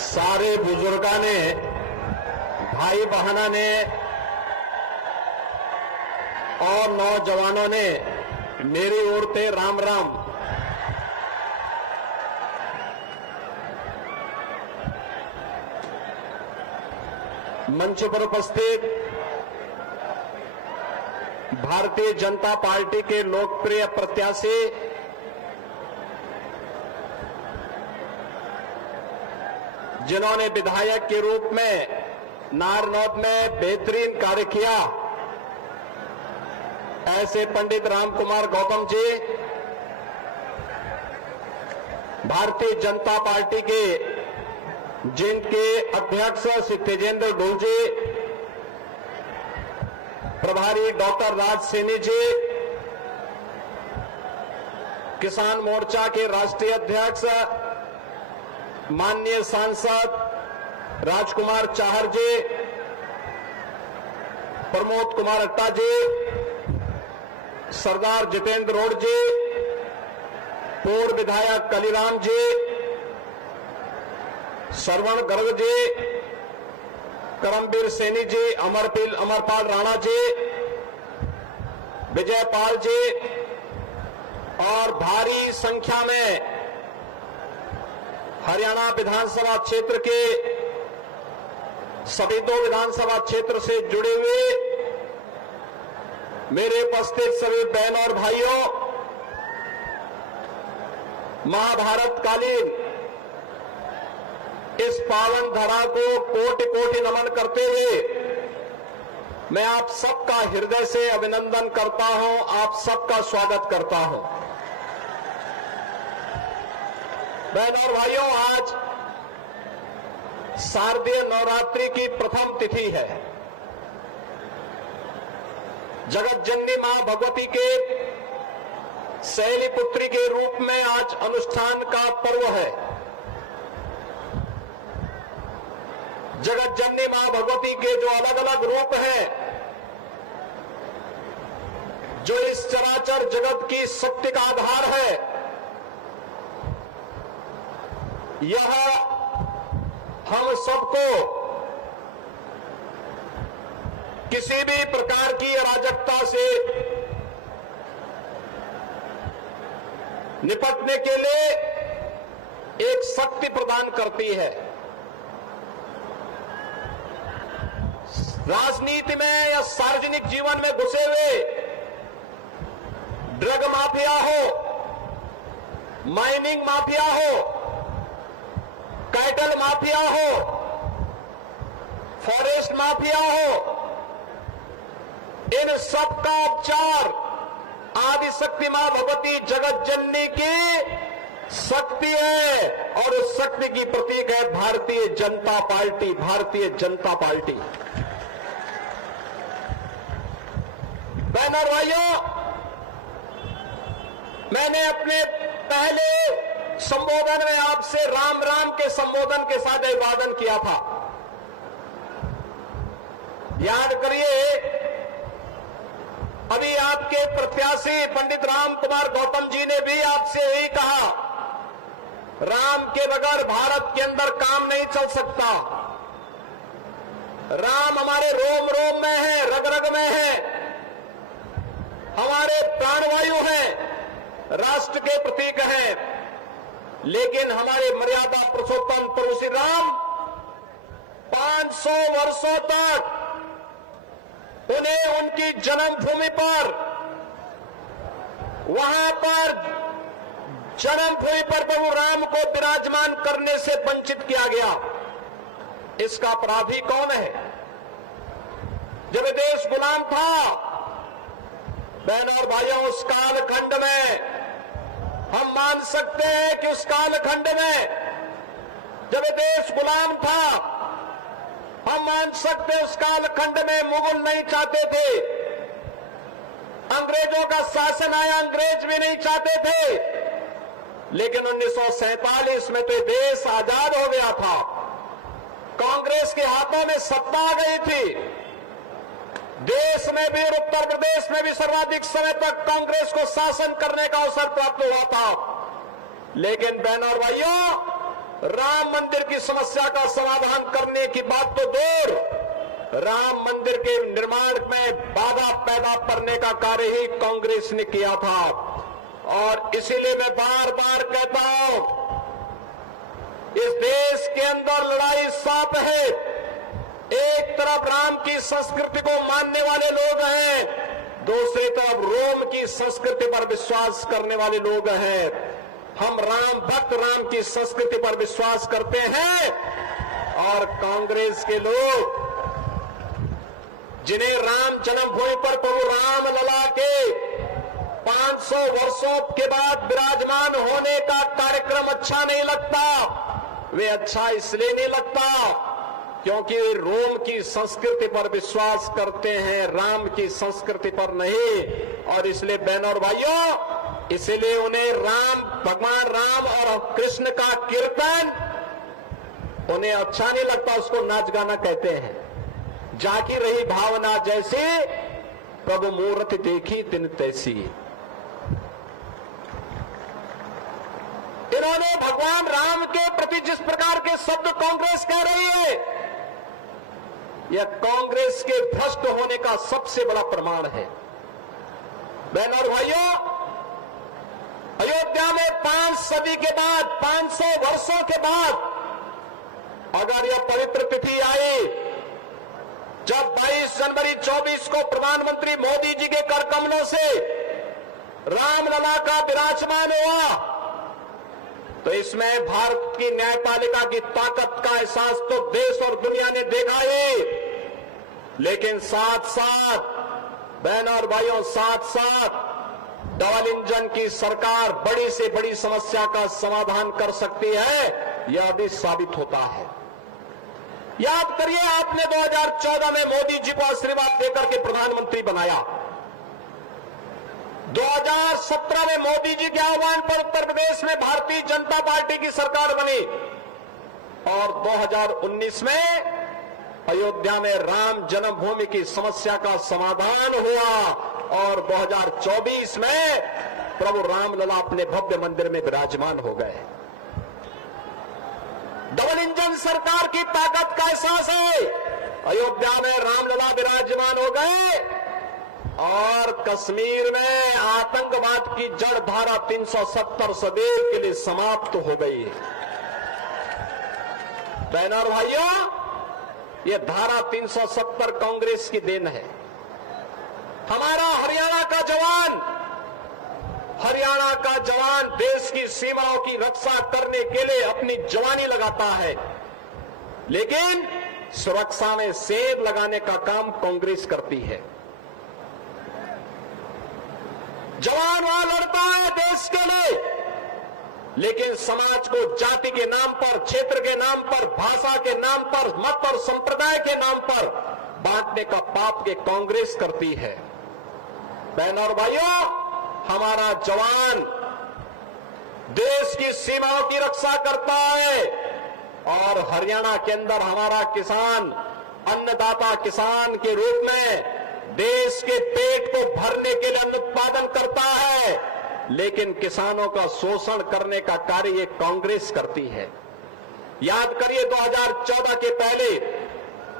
सारे बुजुर्गा ने, भाई बहना ने और नौजवानों ने मेरी ओर से राम राम। मंच पर उपस्थित भारतीय जनता पार्टी के लोकप्रिय प्रत्याशी जिन्होंने विधायक के रूप में नारनौद में बेहतरीन कार्य किया, ऐसे पंडित राम कुमार गौतम जी, भारतीय जनता पार्टी के जिनके अध्यक्ष श्री तेजेंद्र डोल जी, प्रभारी डॉक्टर राज सैनी जी, किसान मोर्चा के राष्ट्रीय अध्यक्ष माननीय सांसद राजकुमार चाहर जी, प्रमोद कुमार अट्टा जी, सरदार जितेंद्र रोड जी, पूर्व विधायक कलीराम जी, श्रवण गर्ग जी, करमवीर सैनी जी, अमरपाल राणा जी, विजयपाल जी और भारी संख्या में हरियाणा विधानसभा क्षेत्र के सभी 2 विधानसभा क्षेत्र से जुड़े हुए मेरे उपस्थित सभी बहन और भाइयों, महाभारत कालीन इस पावन धरा को कोटि कोटि नमन करते हुए मैं आप सबका हृदय से अभिनंदन करता हूं, आप सबका स्वागत करता हूं। बहनों और भाइयों, आज शारदीय नवरात्रि की प्रथम तिथि है। जगत जननी मां भगवती के शैली पुत्री के रूप में आज अनुष्ठान का पर्व है। जगत जननी मां भगवती के जो अलग अलग रूप हैं, जो इस चराचर जगत की सत्य का आधार है, यह हम सबको किसी भी प्रकार की अराजकता से निपटने के लिए एक शक्ति प्रदान करती है। राजनीति में या सार्वजनिक जीवन में घुसे हुए ड्रग माफिया हो, माइनिंग माफिया हो, कैटल माफिया हो, फॉरेस्ट माफिया हो, इन सब का उपचार आदिशक्ति मां भगवती जगत जननी की शक्ति है और उस शक्ति की प्रतीक है भारतीय जनता पार्टी। भारतीय जनता पार्टी। बहनों और भाइयों, मैंने अपने पहले संबोधन में आपसे राम राम के संबोधन के साथ अभिवादन किया था। याद करिए, अभी आपके प्रत्याशी पंडित राम कुमार गौतम जी ने भी आपसे यही कहा, राम के बगैर भारत के अंदर काम नहीं चल सकता। राम हमारे रोम रोम में है, रग रग में है, हमारे प्राणवायु हैं, राष्ट्र के प्रतीक हैं। लेकिन हमारे मर्यादा पुरुषोत्तम प्रभु श्री राम 500 वर्षों तक उन्हें उनकी जन्मभूमि पर, वहां पर जन्मभूमि पर प्रभु राम को विराजमान करने से वंचित किया गया। इसका अपराधी कौन है? जब देश गुलाम था, बहनों और भाइयों, उस कालखंड में हम मान सकते हैं कि उस कालखंड में जब देश गुलाम था, हम मान सकते हैं उस कालखंड में मुगल नहीं चाहते थे, अंग्रेजों का शासन आया, अंग्रेज भी नहीं चाहते थे। लेकिन 1947 में तो देश आजाद हो गया था, कांग्रेस के हाथों में सत्ता आ गई थी। देश में भी और उत्तर प्रदेश में भी सर्वाधिक समय तक कांग्रेस को शासन करने का अवसर प्राप्त हुआ था। लेकिन बहनों और भाइयों, राम मंदिर की समस्या का समाधान करने की बात तो दूर, राम मंदिर के निर्माण में बाधा पैदा करने का कार्य ही कांग्रेस ने किया था। और इसीलिए मैं बार बार कहता हूं, इस देश के अंदर लड़ाई साफ है। एक तरफ राम की संस्कृति को मानने वाले लोग हैं, दूसरी तरफ रोम की संस्कृति पर विश्वास करने वाले लोग हैं। हम राम भक्त राम की संस्कृति पर विश्वास करते हैं, और कांग्रेस के लोग जिन्हें राम जन्मभूमि पर प्रभु राम लला के 500 वर्षों के बाद विराजमान होने का कार्यक्रम अच्छा नहीं लगता। वे अच्छा इसलिए नहीं लगता क्योंकि वे रोम की संस्कृति पर विश्वास करते हैं, राम की संस्कृति पर नहीं। और इसलिए बहनों और भाइयों, इसलिए उन्हें राम, भगवान राम और कृष्ण का कीर्तन उन्हें अच्छा नहीं लगता, उसको नाच गाना कहते हैं। जाकी रही भावना जैसी, प्रभु मूर्ति देखी तिन तैसी। इन्होंने भगवान राम के प्रति जिस प्रकार के शब्द कांग्रेस कह रही है, यह कांग्रेस के भ्रष्ट होने का सबसे बड़ा प्रमाण है। बहनों और भाइयों, अयोध्या में 5 सदी के बाद, 500 वर्षों के बाद अगर यह पवित्र तिथि आई, जब 22 जनवरी 24 को प्रधानमंत्री मोदी जी के कर कमलों से रामलला का विराजमान हुआ, तो इसमें भारत की न्यायपालिका की ताकत का एहसास तो देश और दुनिया ने देखा ही। लेकिन साथ साथ बहनों और भाइयों, साथ साथ डबल इंजन की सरकार बड़ी से बड़ी समस्या का समाधान कर सकती है, यह भी साबित होता है। याद करिए, आपने 2014 में मोदी जी को आशीर्वाद देकर के प्रधानमंत्री बनाया। 2017 में मोदी जी के आह्वान पर उत्तर प्रदेश में भारतीय जनता पार्टी की सरकार बनी, और 2019 में अयोध्या में राम जन्मभूमि की समस्या का समाधान हुआ, और 2024 में प्रभु रामलला अपने भव्य मंदिर में विराजमान हो गए। डबल इंजन सरकार की ताकत का एहसास है। अयोध्या में रामलला विराजमान हो गए, और कश्मीर में आतंकवाद की जड़ धारा 370 सदैव के लिए समाप्त हो गई। बहनों और भाइयों, यह धारा 370 कांग्रेस की देन है। हमारा हरियाणा का जवान देश की सीमाओं की रक्षा करने के लिए अपनी जवानी लगाता है, लेकिन सुरक्षा में सेब लगाने का काम कांग्रेस करती है। जवान वहां लड़ता है देश के लिए, लेकिन समाज को जाति के नाम पर, क्षेत्र के नाम पर, भाषा के नाम पर, मत और संप्रदाय के नाम पर बांटने का पाप के कांग्रेस करती है। बहनों और भाइयों, हमारा जवान देश की सीमाओं की रक्षा करता है, और हरियाणा के अंदर हमारा किसान, अन्नदाता किसान के रूप में देश के पेट को भरने के लिए अन्न उत्पादन करता है, लेकिन किसानों का शोषण करने का कार्य ये कांग्रेस करती है। याद करिए, 2014 के पहले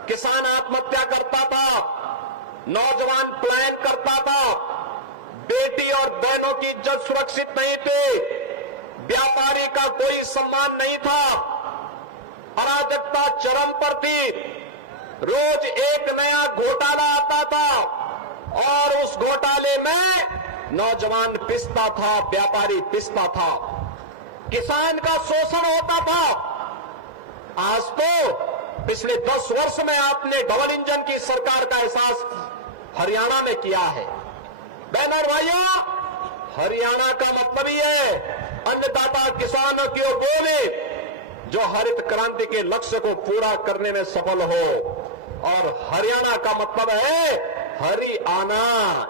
किसान आत्महत्या करता था, नौजवान पलायन करता था, बेटी और बहनों की इज्जत सुरक्षित नहीं थी, व्यापारी का कोई सम्मान नहीं था, अराजकता चरम पर थी, रोज एक नया घोटाला आता था, और उस घोटाले में नौजवान पिसता था, व्यापारी पिसता था, किसान का शोषण होता था। आज तो पिछले 10 वर्ष में आपने डबल इंजन की सरकार का एहसास हरियाणा में किया है। बहनों और भाइयों, हरियाणा का मतलब ही है अन्नदाता किसानों की ओर बोले, जो हरित क्रांति के लक्ष्य को पूरा करने में सफल हो। और हरियाणा का मतलब है हरि आना,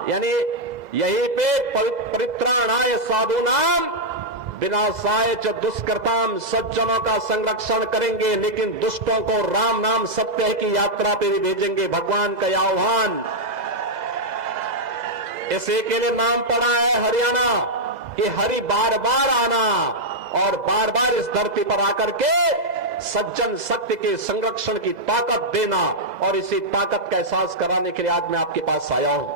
यानी यहीं पे परित्राणाय साधूनाम विनाशाय च दुष्कृताम, सज्जनों का संरक्षण करेंगे, लेकिन दुष्टों को राम नाम सत्य की यात्रा पे भी भेजेंगे। भगवान का आह्वान इसे के लिए नाम पड़ा है हरियाणा कि हरि बार बार आना और बार बार इस धरती पर आकर के सज्जन सत्य के संरक्षण की ताकत देना और इसी ताकत का एहसास कराने के लिए आज मैं आपके पास आया हूं।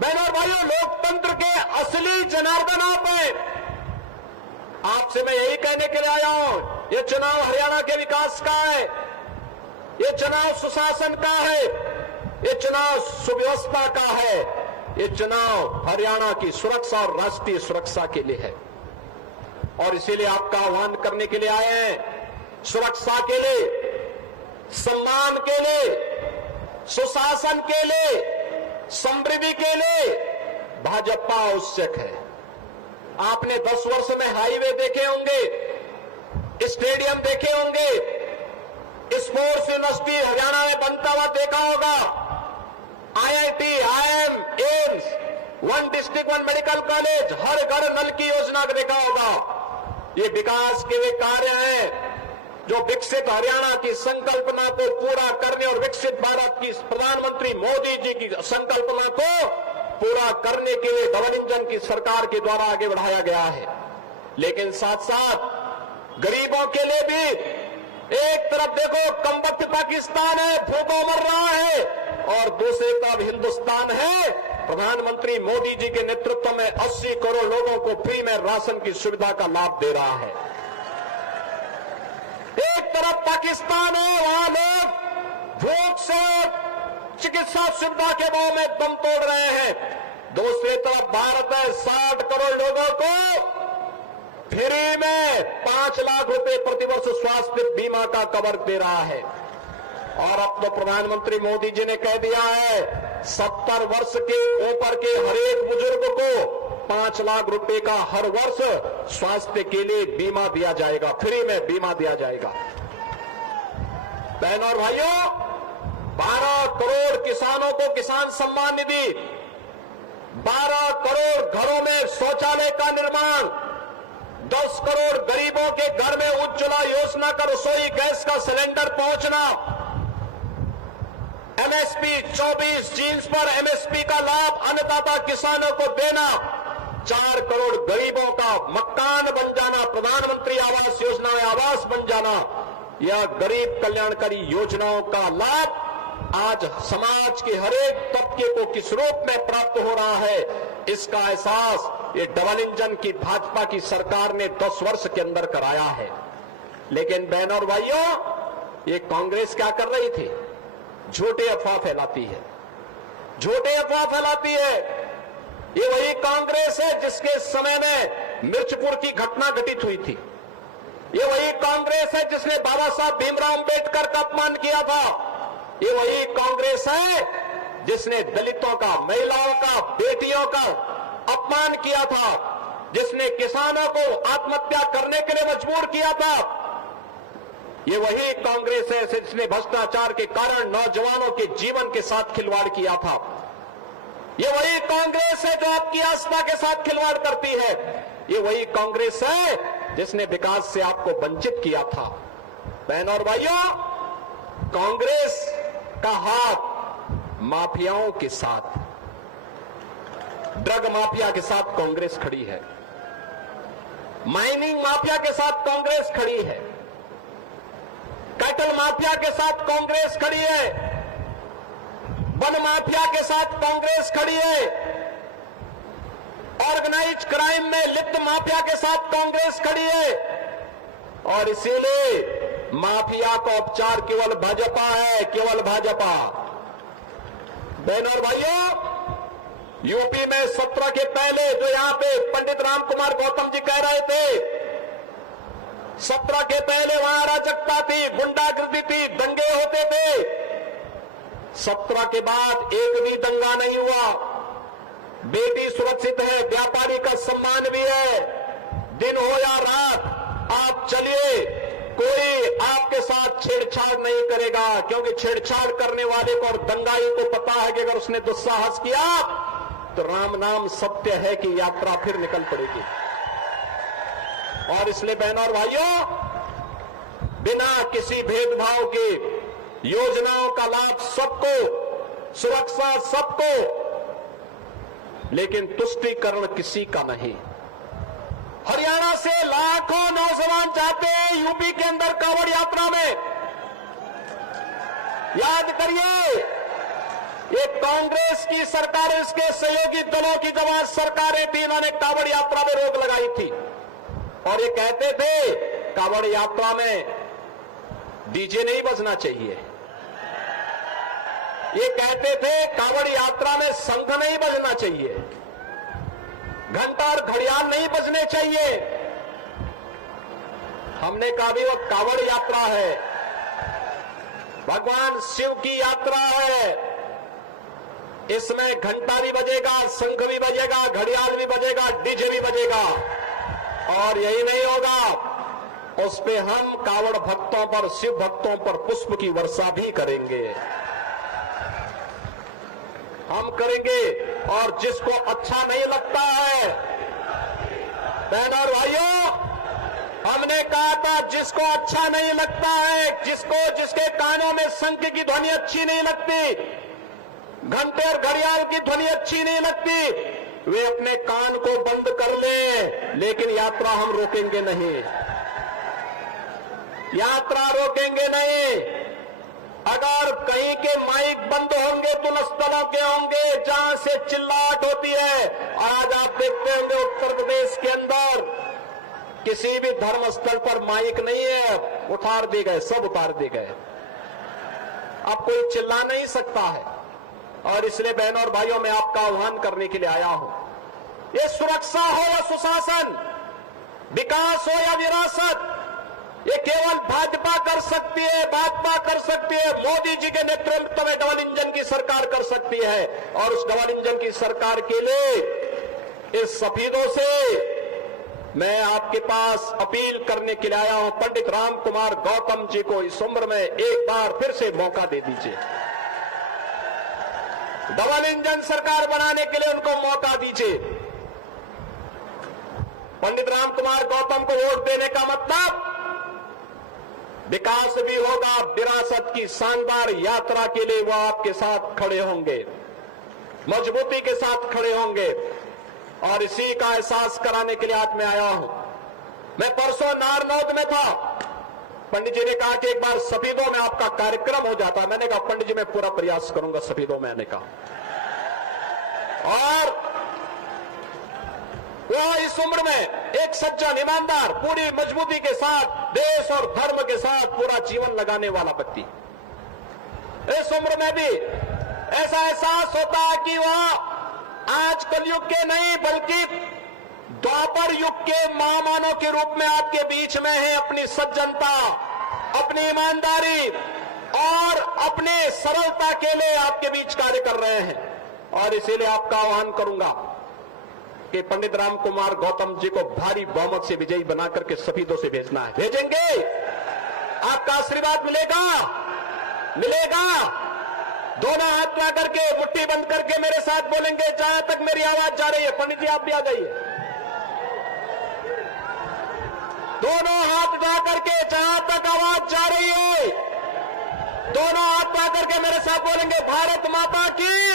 बहनों और भाइयों, लोकतंत्र के असली जनार्दन आप हैं। आपसे मैं यही कहने के लिए आया हूं, ये चुनाव हरियाणा के विकास का है, ये चुनाव सुशासन का है, ये चुनाव सुव्यवस्था का है, ये चुनाव हरियाणा की सुरक्षा और राष्ट्रीय सुरक्षा के लिए है। और इसीलिए आपका आह्वान करने के लिए आए हैं। सुरक्षा के लिए, सम्मान के लिए, सुशासन के लिए, समृद्धि के लिए भाजपा आवश्यक है। आपने 10 वर्ष में हाईवे देखे होंगे, स्टेडियम देखे होंगे, स्पोर्ट्स यूनिवर्सिटी हरियाणा में बनता हुआ देखा होगा, IIT, IIM, AIIMS, 1 district 1 medical college, हर घर नल की योजना का देखा होगा। ये विकास के वे कार्य हैं जो विकसित हरियाणा की संकल्पना को पूरा करने और विकसित भारत की प्रधानमंत्री मोदी जी की संकल्पना को पूरा करने के लिए डबल इंजन की सरकार के द्वारा आगे बढ़ाया गया है। लेकिन साथ साथ गरीबों के लिए भी, एक तरफ देखो कमबख्त पाकिस्तान है, भूखों मर रहा है, और दूसरी तरफ हिंदुस्तान है, प्रधानमंत्री मोदी जी के नेतृत्व में 80 करोड़ लोगों को फ्री में राशन की सुविधा का लाभ दे रहा है। एक तरफ पाकिस्तान है, वहां लोग भूख से चिकित्सा सुविधा के भाव में दम तोड़ रहे हैं। दूसरी तरफ भारत है, 60 करोड़ लोगों को फ्री में 5 लाख रुपए प्रतिवर्ष स्वास्थ्य बीमा का कवर दे रहा है। और अब तो प्रधानमंत्री मोदी जी ने कह दिया है 70 वर्ष के ऊपर के हरेक बुजुर्ग को 5 लाख रुपए का हर वर्ष स्वास्थ्य के लिए बीमा दिया जाएगा, फ्री में बीमा दिया जाएगा। बहनों और भाइयों, 12 करोड़ किसानों को किसान सम्मान निधि, 12 करोड़ घरों में शौचालय का निर्माण, 10 करोड़ गरीबों के घर में उज्ज्वला योजना का रसोई गैस का सिलेंडर पहुंचना, MSP 24 जीन्स पर MSP का लाभ अन्नदाता किसानों को देना, 4 करोड़ गरीबों का मकान बन जाना, प्रधानमंत्री आवास योजना में आवास बन जाना, यह गरीब कल्याणकारी योजनाओं का लाभ आज समाज के हरेक तबके को किस रूप में प्राप्त हो रहा है, इसका एहसास ये डबल इंजन की भाजपा की सरकार ने 10 वर्ष के अंदर कराया है। लेकिन बहनों और भाइयों, ये कांग्रेस क्या कर रही थी? झूठे अफवाह फैलाती है, झूठे अफवाह फैलाती है। ये वही कांग्रेस है जिसके समय में मिर्चपुर की घटना घटित हुई थी। ये वही कांग्रेस है जिसने बाबा साहब भीमराव अंबेडकर का अपमान किया था। ये वही कांग्रेस है जिसने दलितों का, महिलाओं का, बेटियों का अपमान किया था, जिसने किसानों को आत्महत्या करने के लिए मजबूर किया था। ये वही कांग्रेस है जिसने भ्रष्टाचार के कारण नौजवानों के जीवन के साथ खिलवाड़ किया था। ये वही कांग्रेस है जो आपकी आस्था के साथ खिलवाड़ करती है। ये वही कांग्रेस है जिसने विकास से आपको वंचित किया था। बहनों और भाइयों, कांग्रेस का हाथ माफियाओं के साथ, ड्रग माफिया के साथ कांग्रेस खड़ी है, माइनिंग माफिया के साथ कांग्रेस खड़ी है, कैटल माफिया के साथ कांग्रेस खड़ी है, वन माफिया के साथ कांग्रेस खड़ी है, ऑर्गेनाइज क्राइम में लिप्त माफिया के साथ कांग्रेस खड़ी है। और इसीलिए माफिया का उपचार केवल भाजपा है, केवल भाजपा। बहनों और भाइयों, यूपी में 17 के पहले जो यहां पे पंडित राम कुमार गौतम जी कह रहे थे, 17 के पहले वहां अराजकता थी, गुंडागर्दी थी, दंगे होते थे। 17 के बाद एक भी दंगा नहीं हुआ। बेटी सुरक्षित है, व्यापारी का सम्मान भी है। दिन हो या रात आप चलिए, कोई आपके साथ छेड़छाड़ नहीं करेगा, क्योंकि छेड़छाड़ करने वाले को और दंगाई को पता है कि अगर उसने दुस्साहस किया तो राम नाम सत्य है कि यात्रा फिर निकल पड़ेगी। और इसलिए बहनों और भाइयों, बिना किसी भेदभाव के योजनाओं का लाभ सबको, सुरक्षा सबको, लेकिन तुष्टीकरण किसी का नहीं। हरियाणा से लाखों नौजवान जाते हैं यूपी के अंदर कांवड़ यात्रा में। याद करिए, ये कांग्रेस की सरकार, इसके सहयोगी दलों की जब सरकारें थी, इन्होंने कांवड़ यात्रा में रोक लगाई थी और ये कहते थे कांवड़ यात्रा में डीजे नहीं बजना चाहिए। ये कहते थे कांवड़ यात्रा में शंख नहीं बजना चाहिए, घंटा और घड़ियाल नहीं बजने चाहिए। हमने कहा भी वो कांवड़ यात्रा है, भगवान शिव की यात्रा है, इसमें घंटा भी बजेगा, शंख भी बजेगा, घड़ियाल भी बजेगा, डीजे भी बजेगा। और यही नहीं होगा, उस पे हम कांवड़ भक्तों पर, शिव भक्तों पर पुष्प की वर्षा भी करेंगे, हम करेंगे। और जिसको अच्छा नहीं लगता है, बहनों और भाइयों, हमने कहा था जिसको अच्छा नहीं लगता है, जिसके कानों में शंख की ध्वनि अच्छी नहीं लगती, घंटे और घड़ियाल की ध्वनि अच्छी नहीं लगती, वे अपने कान को बंद कर ले, लेकिन यात्रा हम रोकेंगे नहीं, यात्रा रोकेंगे नहीं। अगर कहीं के माइक बंद होंगे तो स्थलों के होंगे जहां से चिल्लाहट होती है। और आज आप देखते होंगे उत्तर प्रदेश के अंदर किसी भी धर्म स्थल पर माइक नहीं है, उतार दिए गए, सब उतार दिए गए, अब कोई चिल्ला नहीं सकता है। और इसलिए बहनों और भाइयों, मैं आपका आह्वान करने के लिए आया हूं, ये सुरक्षा हो या सुशासन, विकास हो या विरासत, ये केवल भाजपा कर सकती है, भाजपा कर सकती है, मोदी जी के नेतृत्व में डबल इंजन की सरकार कर सकती है। और उस डबल इंजन की सरकार के लिए इस सफेदों से मैं आपके पास अपील करने के लिए आया हूं, पंडित राम कुमार गौतम जी को इस उम्र में एक बार फिर से मौका दे दीजिए, डबल इंजन सरकार बनाने के लिए उनको मौका दीजिए। पंडित राम कुमार गौतम को वोट देने का मतलब विकास भी होगा, विरासत की शानदार यात्रा के लिए वो आपके साथ खड़े होंगे, मजबूती के साथ खड़े होंगे। और इसी का एहसास कराने के लिए आज मैं आया हूं। मैं परसों नारनौद में था, पंडित जी ने कहा कि एक बार सफेदों में आपका कार्यक्रम हो जाता। मैंने कहा पंडित जी मैं पूरा प्रयास करूंगा सफेदों में आने का। और वो इस उम्र में एक सज्जन, ईमानदार, पूरी मजबूती के साथ, देश और धर्म के साथ पूरा जीवन लगाने वाला व्यक्ति, इस उम्र में भी ऐसा एहसास होता है कि वह आज कलयुग के नहीं बल्कि द्वापर युग के महामानव के रूप में आपके बीच में है। अपनी सज्जनता, अपनी ईमानदारी और अपने सरलता के लिए आपके बीच कार्य कर रहे हैं। और इसीलिए आपका आह्वान करूंगा कि पंडित राम कुमार गौतम जी को भारी बहुमत से विजयी बनाकर के सफेदों से भेजना है। भेजेंगे, आपका आशीर्वाद मिलेगा, मिलेगा। दोनों हाथ ला करके, मुट्ठी बंद करके मेरे साथ बोलेंगे जहां तक मेरी आवाज जा रही है। पंडित जी आप भी आ जाइए, दोनों हाथ ला करके जहां तक आवाज जा रही है, दोनों हाथ ला करके मेरे साथ बोलेंगे भारत माता की,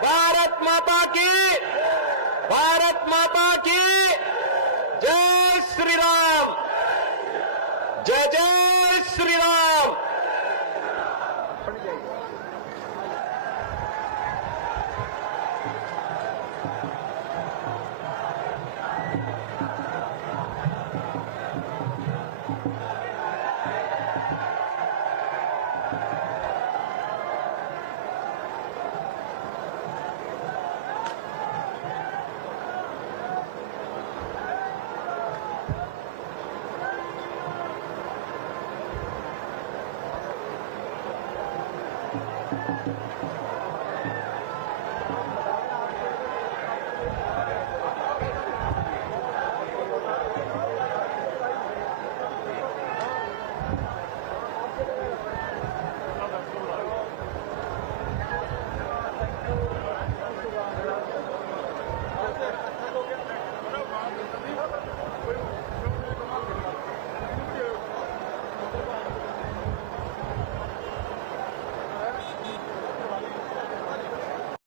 भारत माता की, भारत माता की जय श्री राम, जय जय